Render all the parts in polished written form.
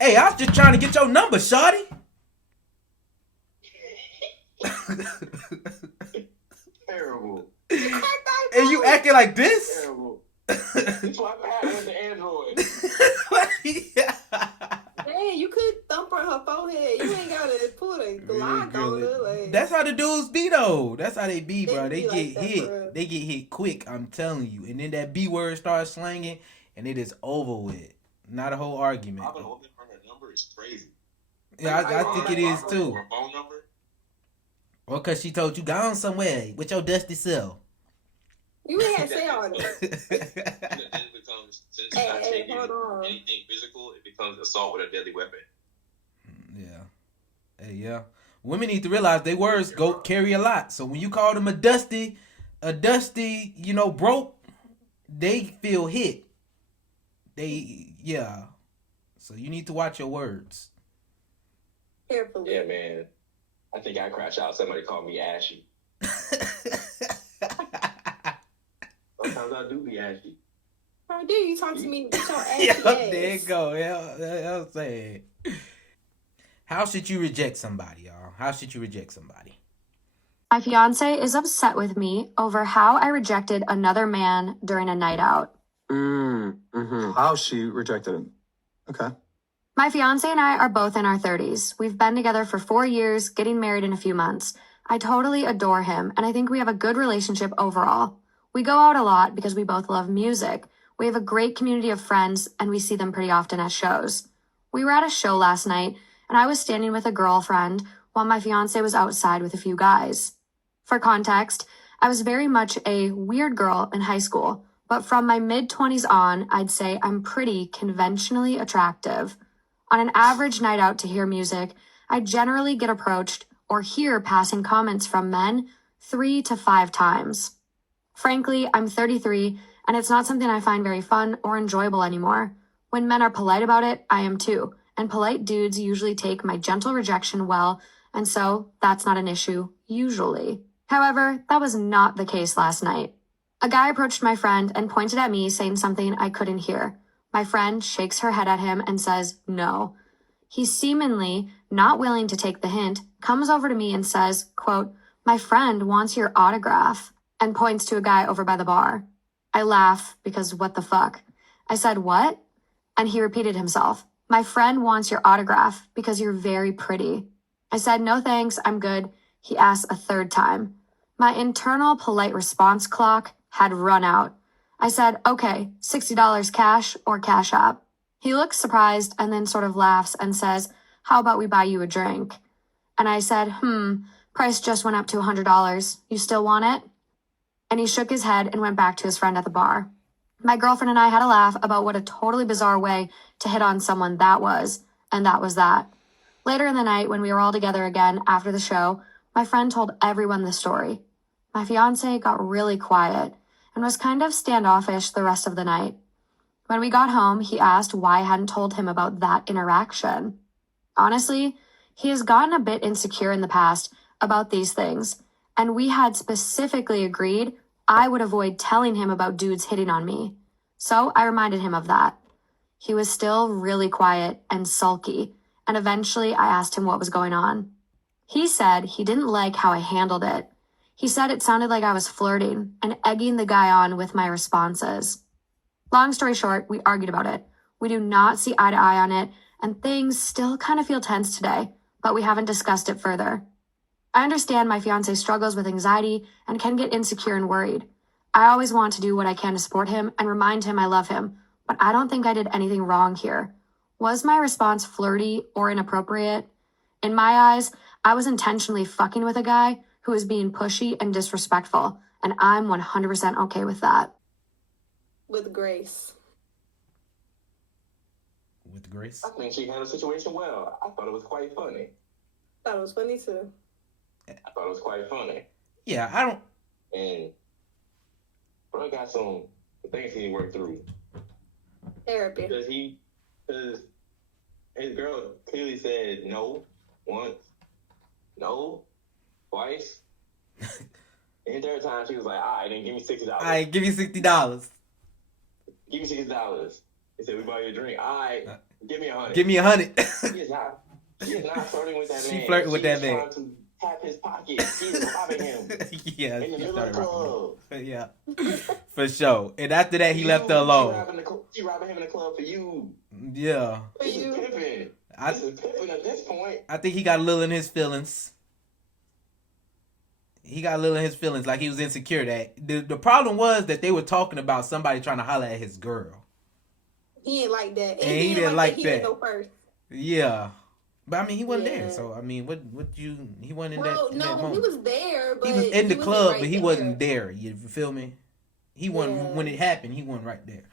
Hey, I was just trying to get your number, shawty. Terrible. And you acting like this? Terrible. That's why I had with the Android. Hey, you could thump on her forehead. You ain't gotta put a lock on her. Like, that's how the dudes be though. That's how they be, bro. They be get like that, hit. bro. They get hit quick. I'm telling you. And then that B word starts slanging, and it is over with. Not a whole argument. Robbing a woman for her number is crazy. Yeah, I think it is too. Her phone number. Or because she told you gone somewhere with your dusty self. You ain't had to say all that. Then it becomes, since it's not taking anything physical, it becomes assault with a deadly weapon. Yeah. Hey, yeah. Women need to realize their words go carry a lot. So when you call them a dusty, broke, they feel hit. Yeah. So you need to watch your words. Carefully. Yeah, man. I think I crashed out. Somebody called me ashy. Sometimes I do be ashy. How do you talk to me with your ashy Yeah, ass? there you go. Yeah, I'm saying. How should you reject somebody, y'all? How should you reject somebody? My fiance is upset with me over how I rejected another man during a night out. How she rejected him. Okay. My fiance and I are both in our 30s. We've been together for 4 years, getting married in a few months. I totally adore him, and I think we have a good relationship overall. We go out a lot because we both love music. We have a great community of friends, and we see them pretty often at shows. We were at a show last night, and I was standing with a girlfriend while my fiance was outside with a few guys. For context, I was very much a weird girl in high school, but from my mid-20s on, I'd say I'm pretty conventionally attractive. On an average night out to hear music, I generally get approached or hear passing comments from men 3 to 5 times. Frankly, I'm 33, and it's not something I find very fun or enjoyable anymore. When men are polite about it, I am too, and polite dudes usually take my gentle rejection well, and so that's not an issue, usually. However, that was not the case last night. A guy approached my friend and pointed at me saying something I couldn't hear. My friend shakes her head at him and says, no. He seemingly, not willing to take the hint, comes over to me and says, quote, my friend wants your autograph, and points to a guy over by the bar. I laugh because what the fuck? I said, what? And he repeated himself. My friend wants your autograph because you're very pretty. I said, no thanks, I'm good. He asked a third time. My internal polite response clock had run out. I said, okay, $60 cash or Cash App. He looks surprised and then sort of laughs and says, how about we buy you a drink? And I said, price just went up to $100. You still want it? And he shook his head and went back to his friend at the bar. My girlfriend and I had a laugh about what a totally bizarre way to hit on someone that was, and that was that. Later in the night, when we were all together again after the show, my friend told everyone the story. My fiance got really quiet and was kind of standoffish the rest of the night. When we got home, he asked why I hadn't told him about that interaction. Honestly, he has gotten a bit insecure in the past about these things, and we had specifically agreed I would avoid telling him about dudes hitting on me. So I reminded him of that. He was still really quiet and sulky, and eventually I asked him what was going on. He said he didn't like how I handled it. He said it sounded like I was flirting and egging the guy on with my responses. Long story short, we argued about it. We do not see eye to eye on it, and things still kind of feel tense today, but we haven't discussed it further. I understand my fiance struggles with anxiety and can get insecure and worried. I always want to do what I can to support him and remind him I love him, but I don't think I did anything wrong here. Was my response flirty or inappropriate? In my eyes, I was intentionally fucking with a guy who was being pushy and disrespectful, and I'm 100% okay with that. With grace. With grace? I think she handled the situation well. I thought it was quite funny. Thought it was funny too. I thought it was quite funny. Yeah, I don't. And bro got some things he worked through. Therapy. Because his girl clearly said no once, no twice. And third time she was like, all right, then give me $60. All right, give you $60. Give me $60. He said, we buy you a drink. All right. Give me 100. Give me 100. She is not flirting with that man. She flirting with that man. Trying to tap his pocket. She's robbing him. Yeah, in the she middle of started the robbing club. him. Yeah, for sure. And after that, he left her alone. She robbing him in the club for you. Yeah. This is pimping. This is pimping at this point. I think he got a little in his feelings. Like he was insecure. That the problem was that they were talking about somebody trying to holler at his girl. He didn't like that. And he didn't like He that. didn't go first. Yeah. But I mean, he wasn't there. So I mean, he wasn't in that. In that moment. He was there, but he was in the club, right but he there. wasn't there. You feel me? He wasn't when it happened. He wasn't right there.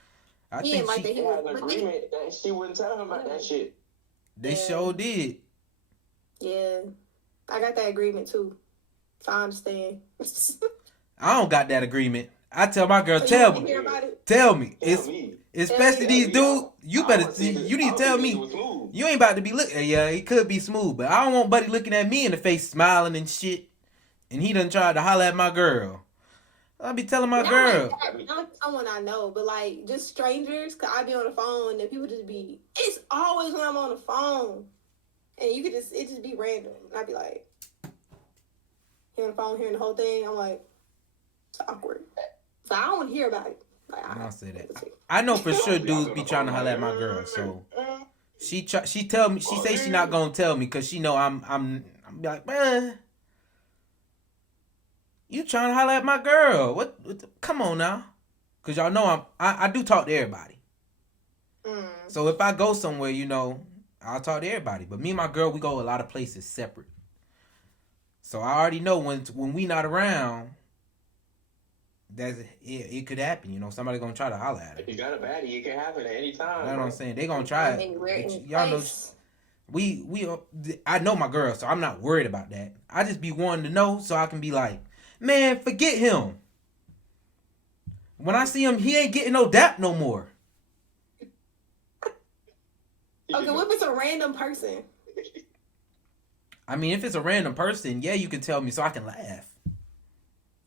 I He think didn't like that. He had an agreement that she wouldn't tell him about that shit. They sure did. Yeah, I got that agreement too. So I understand. I don't got that agreement. I tell my girl, So tell you me. hear about it? Tell me. Me. Especially these dudes. You need to tell me. You ain't about to be looking. Yeah, it could be smooth, but I don't want Buddy looking at me in the face, smiling and shit. And he done tried to holler at my girl. I'll be telling my girl. Not someone I know, but like just strangers. Cause I be on the phone and people just be. It's always when I'm on the phone, and it just be random. And I be like, hearing the phone, hearing the whole thing. I'm like, it's awkward. So I don't want to hear about it. Like, I don't say that. I know for sure dudes be trying to holler at my girl. So she tell me. She say she not gonna tell me because she know I'm like, man. You trying to holler at my girl? What come on now, cause y'all know I do talk to everybody. So if I go somewhere, I'll talk to everybody. But me and my girl, we go a lot of places separate. So I already know when we not around, it could happen. Somebody gonna try to holler at her. If you got a baddie, it can happen at any time. That's what I'm saying. They gonna try it. Y'all know. I know my girl, so I'm not worried about that. I just be wanting to know so I can be like, man, forget him. When I see him, he ain't getting no dap no more. Okay, what if it's a random person? I mean, if it's a random person, yeah, you can tell me so I can laugh.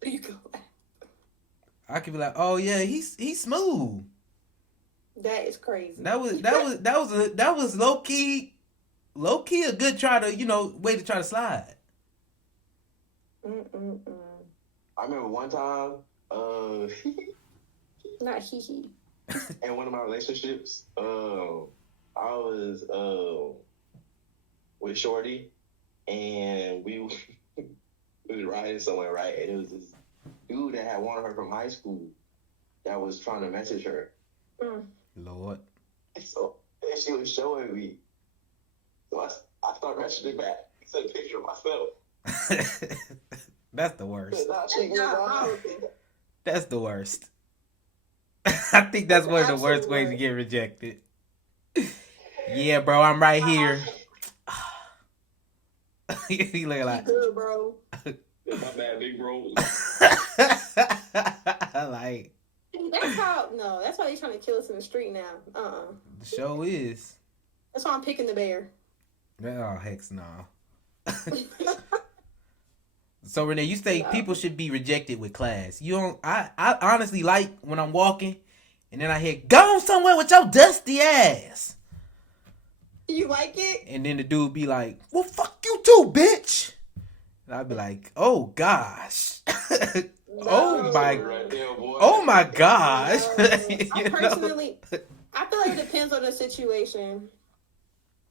You go. I can be like, oh yeah, he's smooth. That is crazy. That was low key a good try to way to try to slide. I remember one time, not hee. in one of my relationships, I was with Shorty, and we was riding somewhere, right? And it was this dude that had wanted her from high school that was trying to message her. Lord. So and she was showing me. So I started messaging back. Sent a picture of myself. That's the worst. That's That's the worst. I think that's one of the worst ways to get rejected. Yeah, bro, I'm right here. He look like good, bro. My bad, big bro. like that's why he's trying to kill us in the street now. the show is. That's why I'm picking the bear. Oh heck no. So Renee, you say people should be rejected with class. You don't. I honestly like when I'm walking, and then I hear "Go somewhere with your dusty ass." You like it? And then the dude be like, "Well, fuck you too, bitch." And I'd be like, "Oh gosh, oh my gosh." I personally, I feel like it depends on the situation.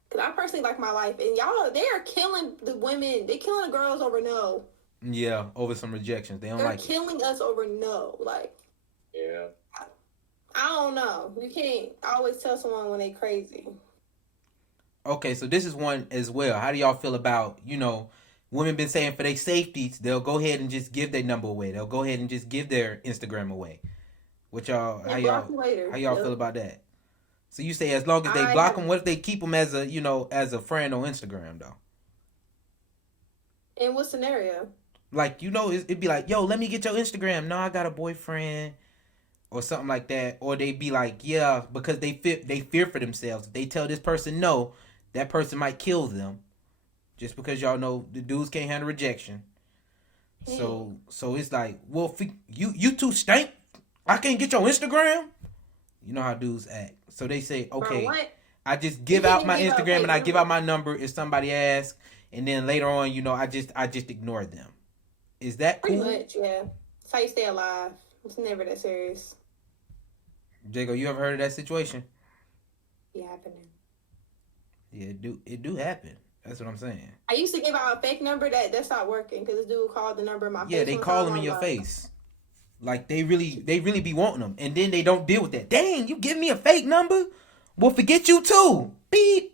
Cause I personally like my life, and y'all, they are killing the women. They killing the girls over no. Yeah, over some rejections. They're killing us over no. Like, yeah. I don't know. You can't always tell someone when they crazy. Okay, so this is one as well. How do y'all feel about, women been saying for their safeties, they'll go ahead and just give their number away. They'll go ahead and just give their Instagram away. How y'all feel about that? So you say as long as they block them, what if they keep them as a friend on Instagram though? In what scenario? Like, it'd be like, yo, let me get your Instagram. No, I got a boyfriend. Or something like that. Or they'd be like, yeah, because they fear for themselves. If they tell this person no, that person might kill them. Just because y'all know the dudes can't handle rejection. So it's like, well, you two stink. I can't get your Instagram. You know how dudes act. So they say, okay, I just give You out can't my give out Instagram fake and I give out numbers. my number if somebody asks, and then later on, I just ignore them. Is that Pretty cool? much, yeah. That's how you stay alive. It's never that serious. Jago, you ever heard of that situation? Be happening. Yeah, it do happen. That's what I'm saying. I used to give out a fake number that stopped working because this dude called the number in my Yeah, face they one call time. them I in was your like, face. Like they really be wanting them, and then they don't deal with that. Dang, you give me a fake number? Well, forget you too. Beep.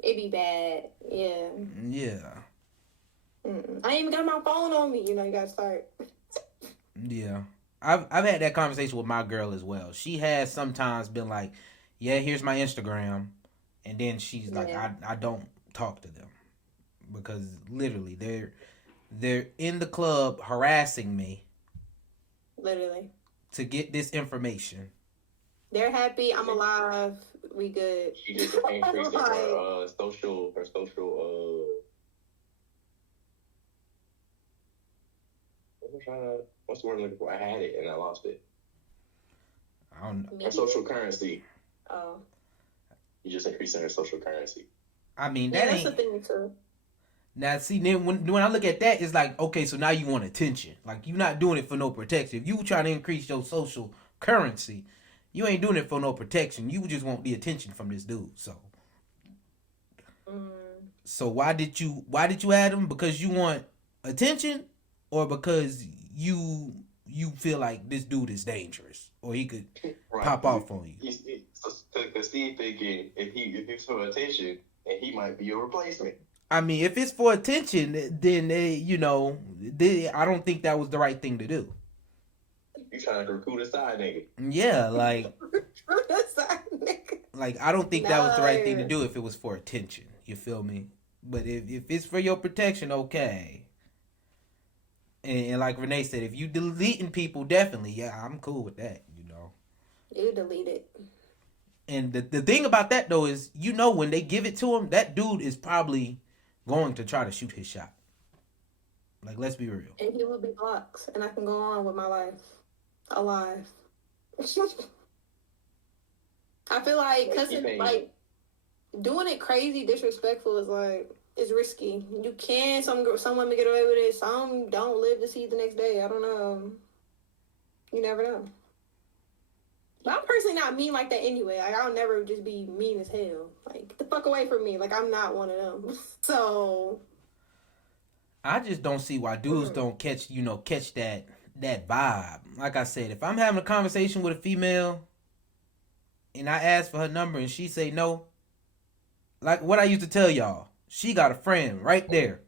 it be bad. Yeah. Yeah. I ain't even got my phone on me. You gotta start. Yeah. I've had that conversation with my girl as well. She has sometimes been like, "Yeah, here's my Instagram," and then she's like, Yeah. "I don't talk to them because literally they're in the club harassing me Literally. to get this information." They're happy. I'm alive. We good. She just increased her social. What's the word I'm looking for? I had it and I lost it. I don't know. Her social currency. Oh. You just increasing her social currency. I mean, Yeah, that that's the ain't. thing too. Now, see, then when I look at that, it's like, okay, so now you want attention. Like, you're not doing it for no protection. If you trying to increase your social currency, you ain't doing it for no protection. You just want the attention from this dude. So why did you add him? Because you want attention, or because you feel like this dude is dangerous, or he could pop off on you? Because Steve thinking if he's for attention, and he might be a replacement. I mean, if it's for attention, then I don't think that was the right thing to do. You trying to recruit a side nigga? Yeah, like I don't think that was the right thing to do if it was for attention. You feel me? But if it's for your protection, okay. And like Renee said, if you deleting people, definitely, yeah, I'm cool with that. You delete it. And the thing about that though is, when they give it to him, that dude is probably going to try to shoot his shot. Like, let's be real. And he will be blocked, and I can go on with my life alive. I feel like doing it crazy, disrespectful is risky. You can some women get away with it. Some don't live to see the next day. I don't know. You never know. But I'm personally not mean like that anyway. Like, I'll never just be mean as hell. Like, get the fuck away from me. Like, I'm not one of them. So I just don't see why dudes don't catch that vibe. Like I said, if I'm having a conversation with a female and I ask for her number and she say no, like what I used to tell y'all, she got a friend right there.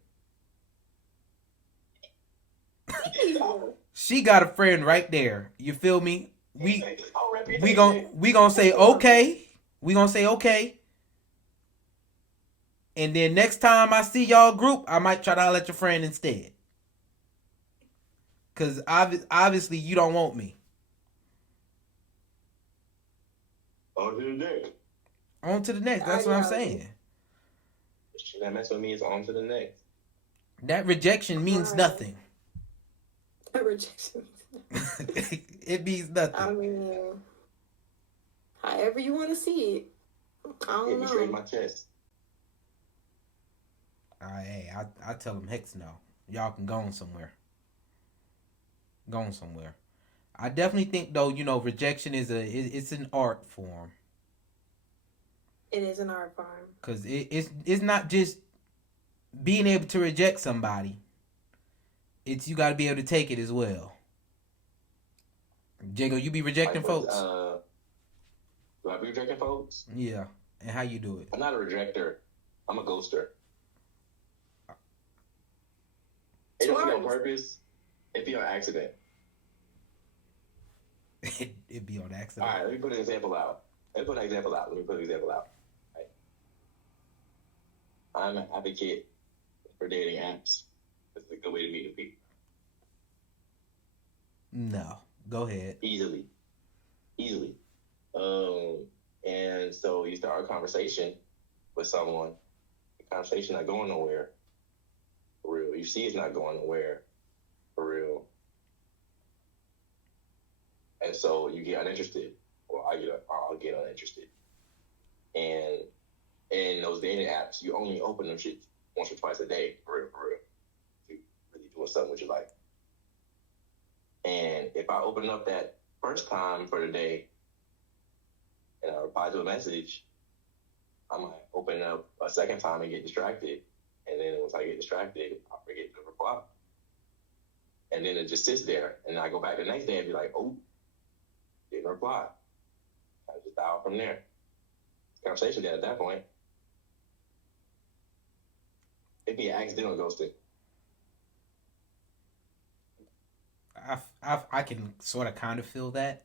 She got a friend right there. You feel me? We gonna say okay. We gonna say okay. And then next time I see y'all group, I might try to holler at your friend instead. Cause obviously you don't want me. On to the next. On to the next. That's what I'm saying. She that mess with me is on to the next. That rejection means nothing. that rejection. It means nothing. I mean, however you want to see it. I don't know. Straight in my chest. Hey, I tell them heck no. Y'all can go on somewhere. I definitely think though, rejection is it's an art form. It is an art form. Cause it's not just being able to reject somebody. It's you got to be able to take it as well. Jago, you be rejecting folks? Do I be rejecting folks? Yeah. And how you do it? I'm not a rejector. I'm a ghoster. It don't be on purpose. It be on accident. It be on accident. All right, let me put an example out. Right. I'm an advocate for dating apps. It's a good way to meet new people. No. Go ahead. Easily. And so you start a conversation with someone. The conversation not going nowhere. For real. You see it's not going nowhere. For real. And so you get uninterested. Or I'll get uninterested. And in those dating apps, you only open them shit once or twice a day, for real. You really doing something with your life. And if I open up that first time for the day and I reply to a message, I might open it up a second time and get distracted. And then once I get distracted, I'll forget to reply. And then it just sits there. And I go back the next day and be like, oh, didn't reply. I just dial from there. Conversation dead at that point. It'd be an accidental ghosting. I can sort of kind of feel that.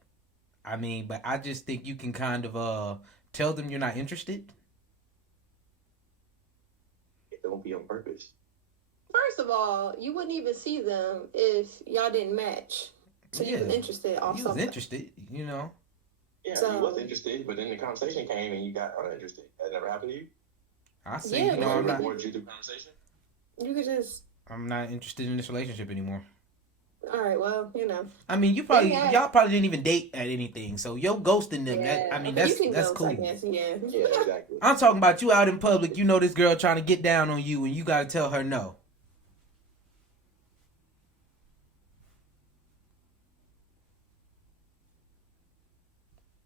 I mean, but I just think you can kind of tell them you're not interested. It don't be on purpose. First of all, you wouldn't even see them if y'all didn't match. So you was interested off You was something. interested, you know. Yeah, So- you was interested, but then the conversation came and you got uninterested. That never happened to you? I say, Yeah, you know, but- Bored you through conversation? You could just, I'm not interested in this relationship anymore. all right, well, you know. I mean, y'all probably didn't even date at anything, so yo ghosting them. Yeah. I mean, Okay, you can that's ghost, cool. I guess, yeah. Yeah, exactly. I'm talking about you out in public. You know this girl trying to get down on you, and you gotta tell her no.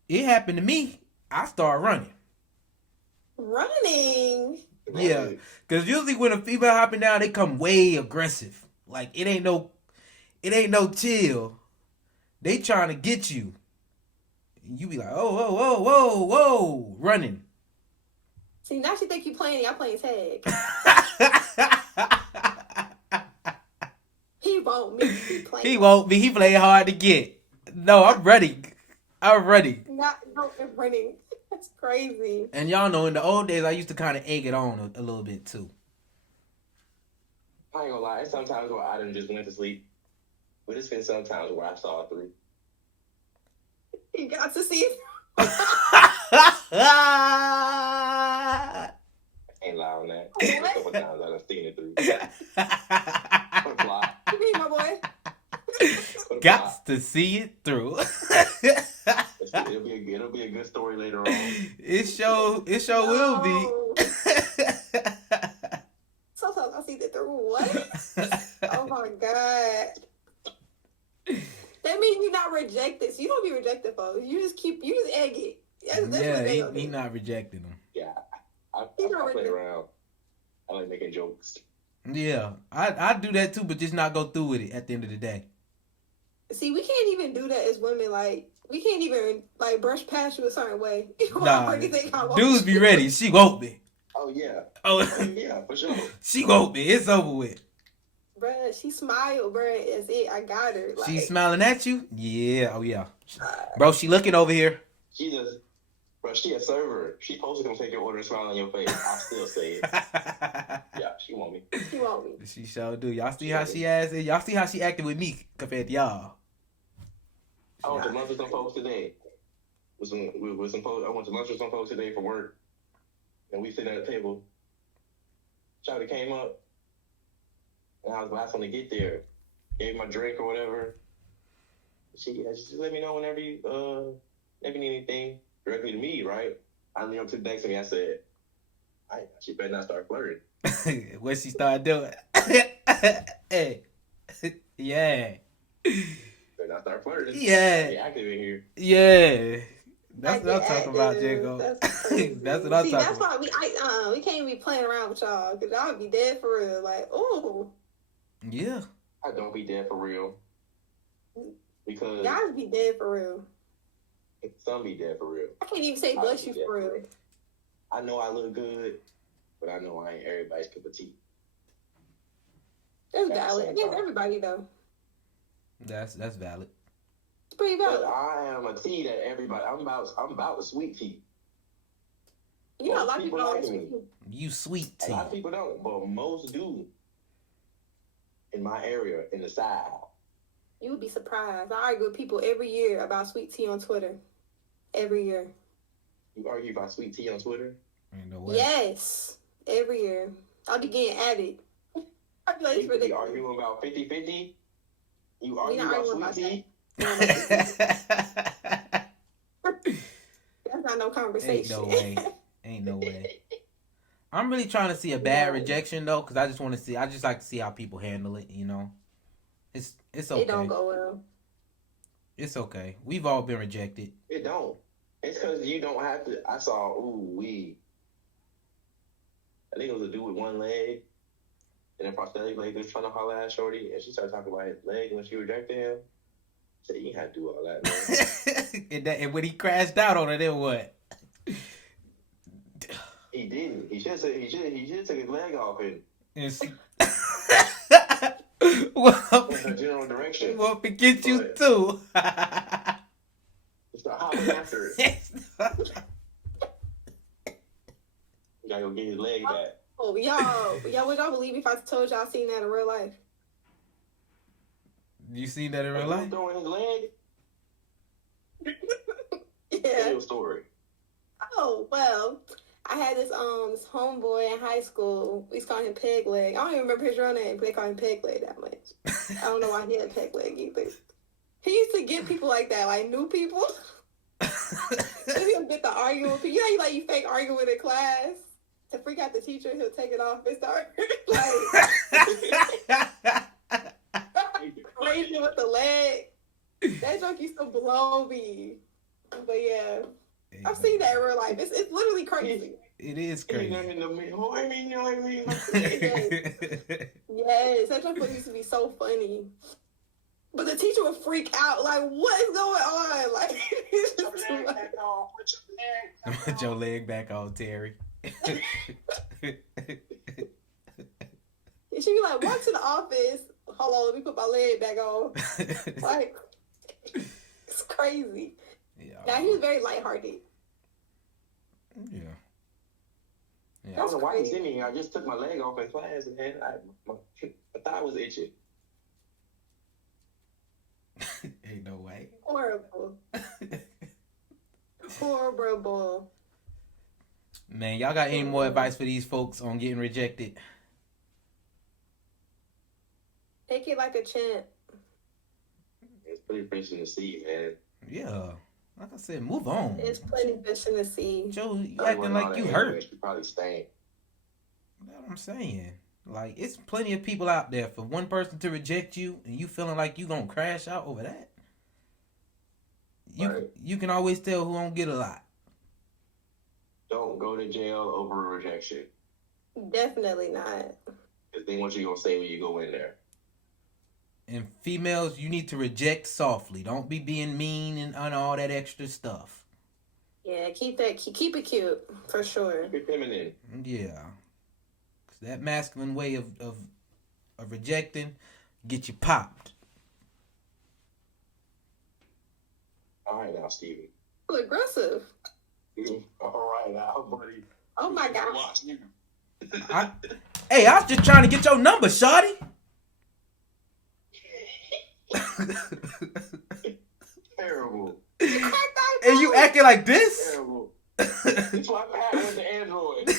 It happened to me. I start running. Running. Yeah, because usually when a female hopping down, they come way aggressive. Like it ain't no chill. They trying to get you. And you be like, whoa, running. See, now she think you playing, y'all playing tag. He won't me. He playing. He won't be. He play hard to get. No, I'm ready. I'm ready. Not running. That's crazy. And y'all know in the old days, I used to kind of egg it on a little bit too. I ain't gonna lie, sometimes where I done just went to sleep. But it's been sometimes where I saw it through. You got to see it. I ain't lie on that. A couple times I done seen it through. Put a plot. You mean, my boy? Put a plot. Got to see it through. It'll be a good story later on. It sure will be. Sometimes I see that through what? Oh my god. That means you're not rejected. So you don't be rejected, folks. You just egg it. That's what they gonna he do. not rejecting them. Yeah, I play around. I like making jokes. Yeah, I do that too, but just not go through with it at the end of the day. See, we can't even do that as women. Like, we can't even like brush past you a certain way. Nah, dudes be ready. She won't be. Oh yeah. Oh, Yeah, for sure. she won't be. It's over with. Bruh, she smiled, bruh. That's it. I got her. Like, She smiling at you? Yeah. Oh yeah. Bro, she looking over here. She a server. She supposed to come take your order and smile on your face. I still say it. Yeah, she want me. she want me. She sure do. Y'all see how she ass it? Y'all see how she acted with me compared to y'all? I went to lunch with some folks today. I went to lunch with some folks today for work. And we sitting at a table. Shawty came up. And I was the last one to get there. Gave my drink or whatever. She just let me know whenever you need anything directly to me, right? I leaned up to the next to me. I said, she better not start flirting. What she started doing? Hey. Yeah. Better not start flirting. Yeah. Get active in here. Yeah. That's what I'm talking about, Jago. That's what I'm talking about. That's why we can't be playing around with y'all, because y'all be dead for real. Like, ooh. Yeah. I don't be dead for real. Because Y'all be dead for real. some be dead for real. I can't even say bless you for real. I know I look good, but I know I ain't everybody's cup of tea. That's valid. I guess everybody, though. That's valid. It's pretty But valid. I am a tea that everybody. I'm about the sweet tea. You know, a lot of people don't like like me. You sweet A tea. lot of people don't, but most do. In my area, in the South. You would be surprised. I argue with people every year about sweet tea on Twitter. Every year. You argue about sweet tea on Twitter? Ain't no way. Yes. Every year. I'll be getting added. I feel like it's You ridiculous. arguing about 50-50? You We argue not about arguing sweet about tea? That's not no conversation. Ain't no way. Ain't no way. I'm really trying to see a bad rejection though, because I just want to see. I just like to see how people handle it. You know, it's okay. It don't go well. It's okay. We've all been rejected. It don't. It's because you don't have to. I saw, I think it was a dude with one leg and a prosthetic leg was trying to holler at Shorty, and she started talking about his leg when she rejected him. I said, you ain't have to do all that, man. and when he crashed out on her, then what? He didn't. He should have took his leg off and well, in a general direction. Well, forget you too. Start hopping after it. You gotta go get his leg back. Oh, y'all, would y'all believe if I told y'all seen that in real life? You seen that in real life? Throwing his leg? Yeah. Real story. Oh, well, I had this homeboy in high school. We used to call him Peg Leg. I don't even remember his real name, but they call him Peg Leg that much. I don't know why he had Peg Leg either. He used to get people like that, like new people. He'll get to argue with people. You know, you fake argue with in class to freak out the teacher. He'll take it off and start crazy with the leg. That joke used to blow me. But yeah, I've seen that in real life. It's literally crazy. It is crazy. Yes, that joke used to be so funny. But the teacher would freak out, like, what is going on? Like, it's just too much. Put your leg back on, Terry. She'd be like, walk to the office. Hold on, let me put my leg back on. Like, it's crazy. Yeah. Now, he was very lighthearted. Yeah. I don't know why he's in here. I just took my leg off in class and my thigh was itching. Ain't no way. Horrible. Horrible. Man, y'all got any more advice for these folks on getting rejected? Take it like a champ. It's pretty fish in the sea, man. Yeah. Like I said, move on. There's plenty fish in the sea. Joe, you acting like you hurt. You probably stank. That's what I'm saying. Like, it's plenty of people out there. For one person to reject you and you feeling like you gonna crash out over that, you can always tell who don't get a lot. Don't go to jail over rejection. Definitely not. Because they want you gonna say when you go in there. And females, you need to reject softly. Don't be being mean and all that extra stuff. Yeah, keep it cute for sure. Keep it feminine. Yeah. That masculine way of rejecting get you popped. All right now, Stevie. Aggressive. All right now, buddy. Oh my gosh. Hey, I was just trying to get your number, shawty. Terrible. And you acting like this? Terrible. That's why I had the Android.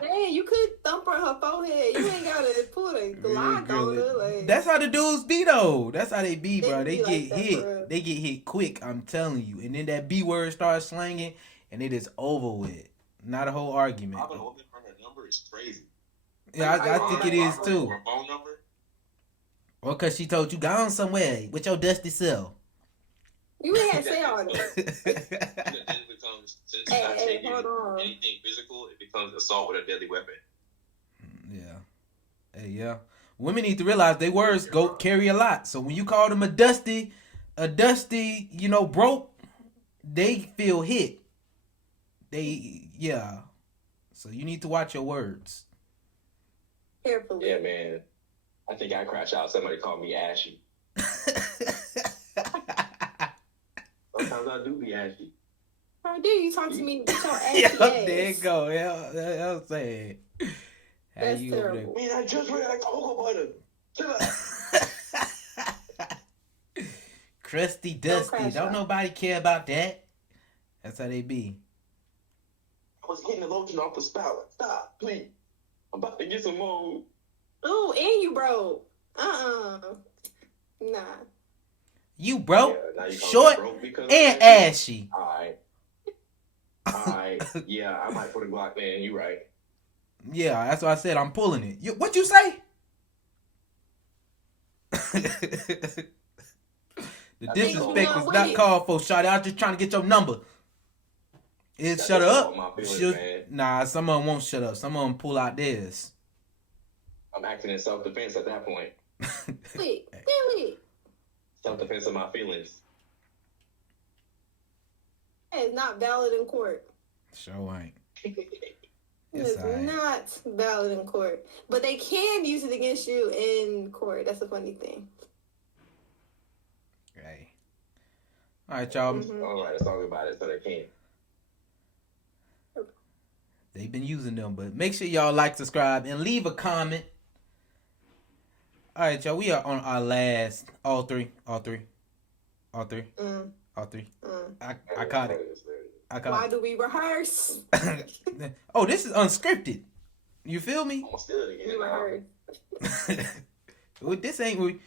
Hey, you could thump her forehead. You ain't gotta put a Glock on her. Like, that's how the dudes be though. That's how they be, bro. They be get like hit. that, They get hit quick. I'm telling you. And then that B word starts slanging, and it is over with. Not a whole argument. I've been hoping for her number is crazy. Yeah, I think it is too. Her phone number. Or because she told you gone somewhere with your dusty self. you ain't had to say all this. Then it becomes, since it's not taking anything physical, it becomes assault with a deadly weapon. Yeah. Hey, yeah. Women need to realize their words go carry a lot. So when you call them a dusty, broke, they feel hit. Yeah. So you need to watch your words. Carefully. Yeah, man. I think I crashed out. Somebody called me ashy. Sometimes I do be ashy. How dare you talk to me with your ashy Yeah, ass? there you go. Yeah, I'm saying. That's terrible. Man, I just read like cocoa butter. Chill out. Crusty, dusty. Don't nobody care about that. That's how they be. I was getting the lotion off the spout. Stop, please. I'm about to get some more. Ooh, and you broke. Nah. You broke, Yeah, now you call me short, broke because and of ashy? ashy. All right. Alright, yeah, I might put a Glock there. You right. Yeah, that's why I said I'm pulling it. What you say? The disrespect was not called for, shawty. I was just trying to get your number. Shut up. Nah, some of them won't shut up. Some of them pull out theirs. I'm acting in self-defense at that point. Wait, really? Self-defense of my feelings. That is not valid in court. Sure ain't. It's not valid in court. But they can use it against you in court. That's the funny thing. Hey. All right, y'all. All right, let's talk about it so they can. They've been using them, but make sure y'all like, subscribe, and leave a comment. All right, y'all. We are on our last, all three. I caught it. Why do we rehearse? Oh, this is unscripted. You feel me? I'm still again. We rehearse. This ain't